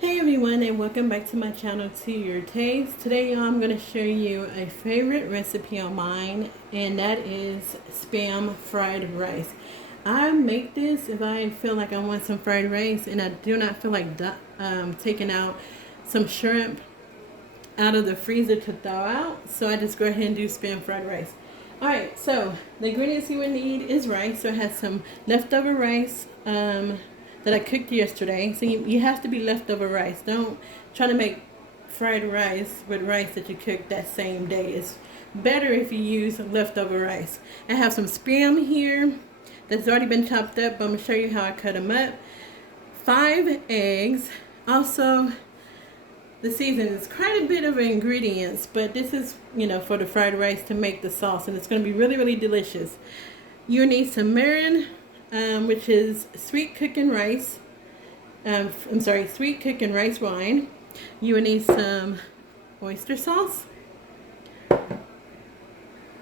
Hey everyone, and welcome back to my channel, To Your Taste. Today I'm going to show you a favorite recipe of mine, and that is Spam fried rice. I make this if I feel like I want some fried rice and I do not feel like taking out some shrimp out of the freezer to thaw out, so I just go ahead and do Spam fried rice. Alright, so the ingredients you would need is rice. So I have some leftover rice that I cooked yesterday. So you have to be leftover rice. Don't try to make fried rice with rice that you cooked that same day. It's better if you use leftover rice. I have some Spam here that's already been chopped up, but I'm going to show you how I cut them up. 5 eggs. Also, the seasoning is quite a bit of ingredients, but this is, for the fried rice to make the sauce, and it's going to be really, really delicious. You need some mirin, which is sweet cooking rice. Sweet cooking rice wine. You will need some oyster sauce,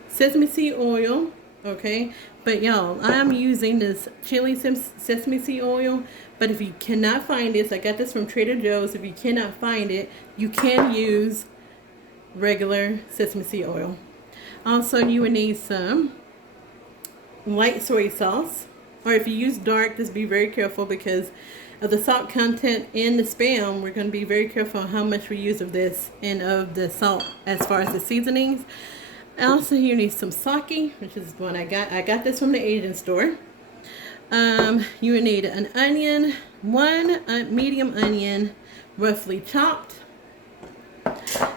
sesame seed oil. Okay, but y'all, I'm using this chili sesame seed oil, but if you cannot find this, I got this from Trader Joe's. If you cannot find it, you can use regular sesame seed oil. Also, you would need some light soy sauce, or if you use dark, just be very careful because of the salt content in the Spam. We're going to be very careful on how much we use of this and of the salt as far as the seasonings. Also, you need some sake, which is one I got. I got this from the Asian store. You would need an onion, one medium onion, roughly chopped.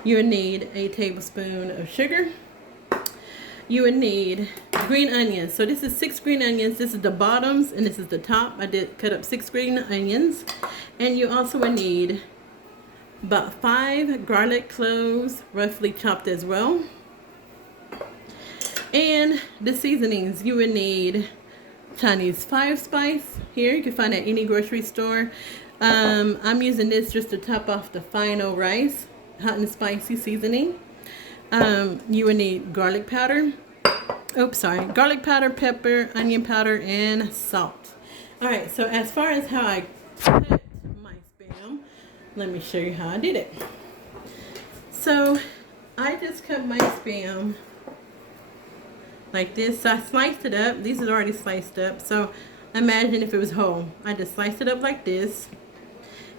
You would need a tablespoon of sugar. You would need green onions. So this is 6 green onions. This is the bottoms and this is the top. I did cut up 6 green onions. And you also would need about 5 garlic cloves, roughly chopped as well. And the seasonings, you would need Chinese 5 spice. Here, you can find at any grocery store. I'm using this just to top off the final rice, hot and spicy seasoning. You would need garlic powder. Garlic powder, pepper, onion powder, and salt. Alright, so as far as how I cut my Spam, let me show you how I did it. So, I just cut my Spam like this. So I sliced it up. These are already sliced up. So imagine if it was whole. I just sliced it up like this.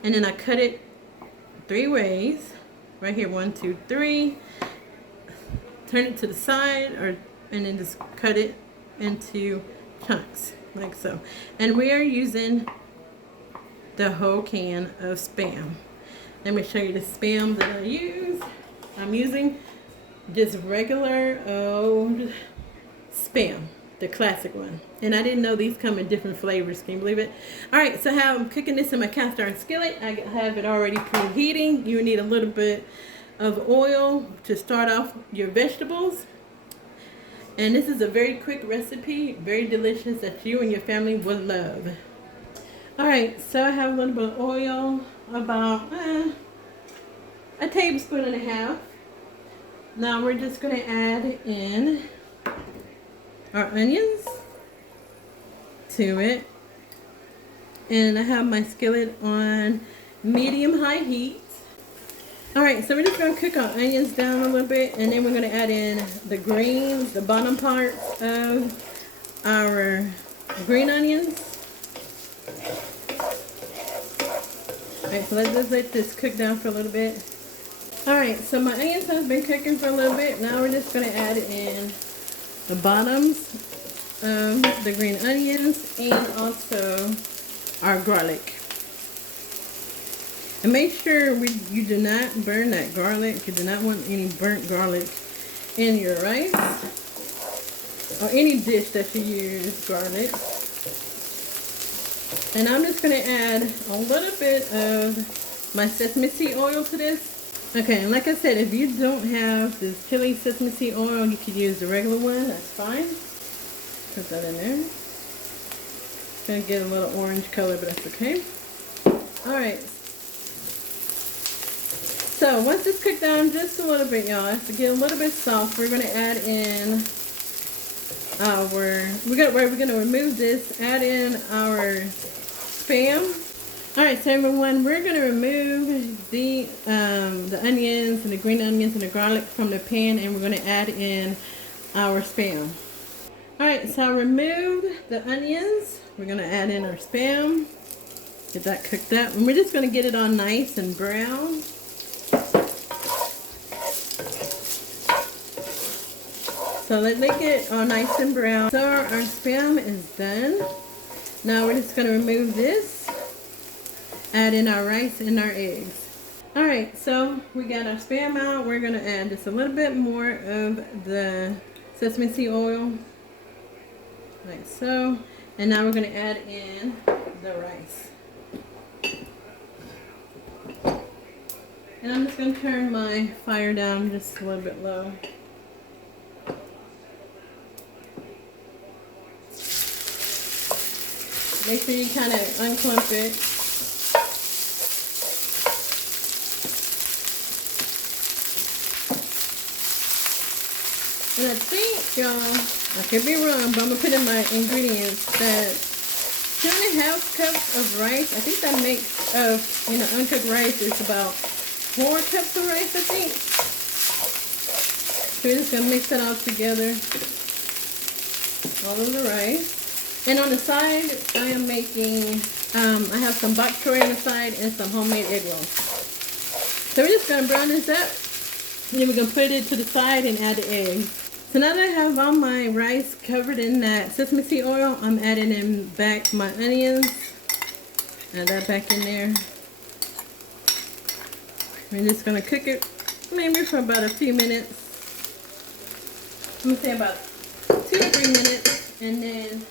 And then I cut it 3 ways. Right here, 1, 2, 3. Turn it to the side, and then just cut it into chunks like so. And we are using the whole can of Spam. Let me show you the Spam that I use. I'm using just regular old Spam, the classic one. And I didn't know these come in different flavors. Can you believe it? Alright, so how I'm cooking this in my cast iron skillet. I have it already preheating. You need a little bit of oil to start off your vegetables. And this is a very quick recipe, very delicious, that you and your family would love. Alright, so I have a little bit of oil, about a tablespoon and a half. Now we're just going to add in our onions to it, and I have my skillet on medium-high heat. Alright, so we're just going to cook our onions down a little bit, and then we're going to add in the greens, the bottom part of our green onions. Alright, so let's just let this cook down for a little bit. Alright, so my onions have been cooking for a little bit. Now we're just going to add in the bottoms of the green onions and also our garlic. And make sure you do not burn that garlic. You do not want any burnt garlic in your rice or any dish that you use garlic. And I'm just going to add a little bit of my sesame seed oil to this. Okay, and like I said, if you don't have this chili sesame seed oil, you could use the regular one. That's fine. Put that in there. It's going to get a little orange color, but that's okay. Alright. So, once it's cooked down just a little bit, y'all, to get a little bit soft, we're going to add in we're going to remove this, add in our Spam. Alright, so everyone, we're going to remove the onions and the green onions and the garlic from the pan, and we're going to add in our Spam. Alright, so I removed the onions. We're going to add in our Spam. Get that cooked up. And we're just going to get it all nice and brown. So let it get all nice and brown. So our Spam is done. Now we're just going to remove this. Add in our rice and our eggs. Alright, so we got our Spam out. We're going to add just a little bit more of the sesame seed oil. Like so. And now we're going to add in the rice. And I'm just going to turn my fire down just a little bit low. Make sure you kind of unclump it. And I think, y'all, I could be wrong, but I'm going to put in my ingredients that 2.5 cups of rice. I think that makes uncooked rice is about 4 cups of rice, I think. So we're just going to mix that all together. All of the rice. And on the side, I am making, I have some bok choy on the side and some homemade egg rolls. So we're just going to brown this up. And then we're going to put it to the side and add the eggs. So now that I have all my rice covered in that sesame seed oil, I'm adding in back my onions. Add that back in there. We're just going to cook it maybe for about a few minutes. I'm going to say about 2 or 3 minutes. And then,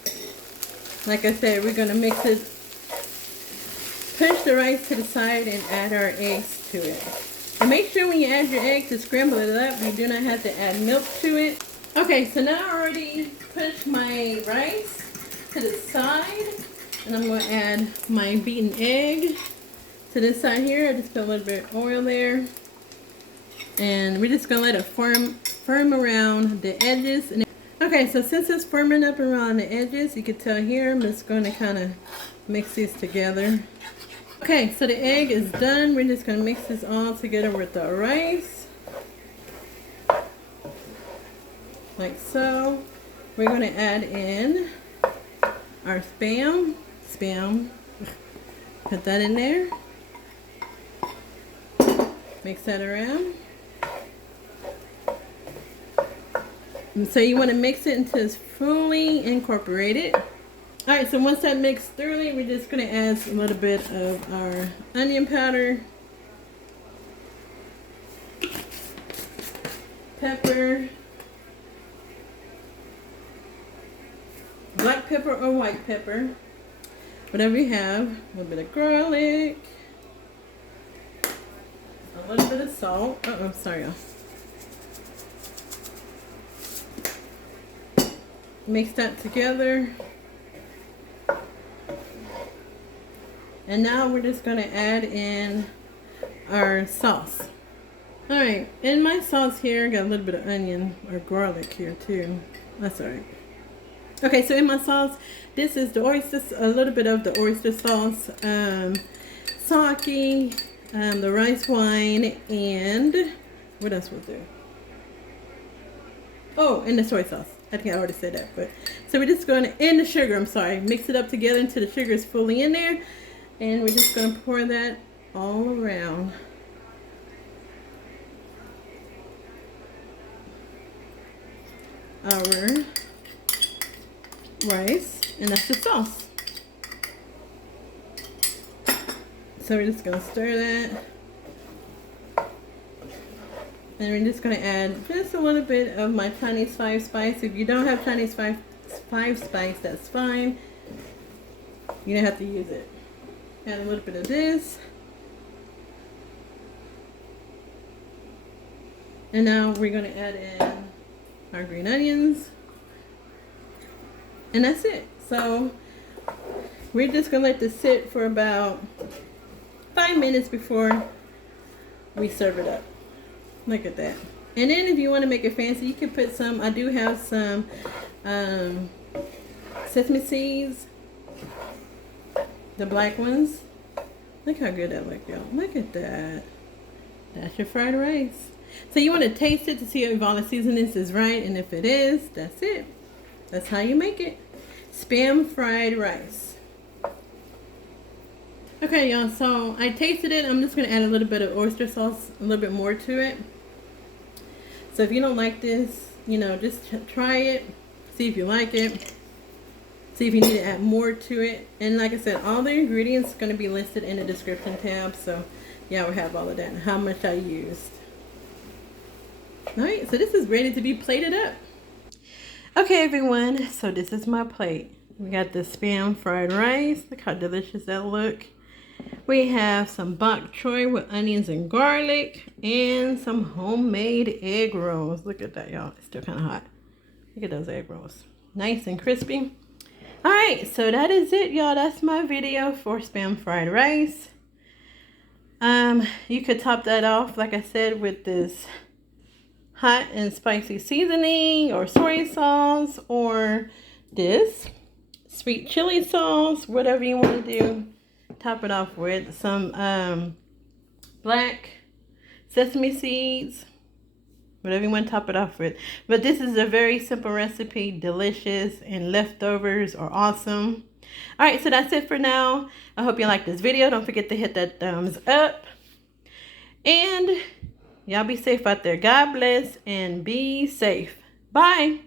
like I said, we're going to mix it, push the rice to the side and add our eggs to it. And make sure when you add your eggs to scramble it up, you do not have to add milk to it. Okay, so now I already pushed my rice to the side. And I'm going to add my beaten egg to this side here. I just put a little bit of oil there. And we're just going to let it firm around the edges. And okay, so since it's firming up around the edges, you can tell here, I'm just going to kind of mix these together. Okay, so the egg is done. We're just going to mix this all together with the rice. Like so. We're going to add in our Spam. Put that in there. Mix that around. And so you want to mix it until it's fully incorporated. Alright, so once that mixed thoroughly, we're just going to add a little bit of our onion powder, pepper, black pepper or white pepper, whatever you have, a little bit of garlic, a little bit of salt. Oh, I'm sorry, y'all. Mix that together. And now we're just going to add in our sauce. Alright, in my sauce here, I got a little bit of onion or garlic here too. That's alright. Okay, so in my sauce, this is the oyster, a little bit of the oyster sauce, sake, the rice wine, and what else was there? Oh, and the soy sauce. I think I already said that, but so we're just going to, and the sugar, I'm sorry, mix it up together until the sugar is fully in there, and we're just going to pour that all around. Our rice, and that's the sauce. So we're just going to stir that. And we're just going to add just a little bit of my Chinese 5 spice. If you don't have Chinese 5 spice, that's fine. You don't have to use it. Add a little bit of this. And now we're going to add in our green onions. And that's it. So we're just going to let this sit for about 5 minutes before we serve it up. Look at that. And then if you want to make it fancy, you can put some, I do have some sesame seeds, the black ones. Look how good that looks, y'all. Look at that. That's your fried rice. So you want to taste it to see if all the seasonings is right, and if it is, that's it. That's how you make it. Spam fried rice. Okay, y'all, so I tasted it. I'm just going to add a little bit of oyster sauce, a little bit more to it. So if you don't like this, you know, just try it. See if you like it. See if you need to add more to it. And like I said, all the ingredients are going to be listed in the description tab. So yeah, we'll have all of that and how much I used. Alright, so this is ready to be plated up. Okay, everyone, so this is my plate. We got the Spam fried rice. Look how delicious that look. We have some bok choy with onions and garlic and some homemade egg rolls. Look at that, y'all. It's still kind of hot. Look at those egg rolls. Nice and crispy. Alright, so that is it, y'all. That's my video for Spam fried rice. You could top that off, like I said, with this hot and spicy seasoning or soy sauce or this sweet chili sauce, whatever you want to do. Top it off with some black sesame seeds, whatever you want to top it off with. But this is a very simple recipe, delicious, and leftovers are awesome. Alright, so that's it for now. I hope you liked this video. Don't forget to hit that thumbs up. And y'all be safe out there. God bless and be safe. Bye.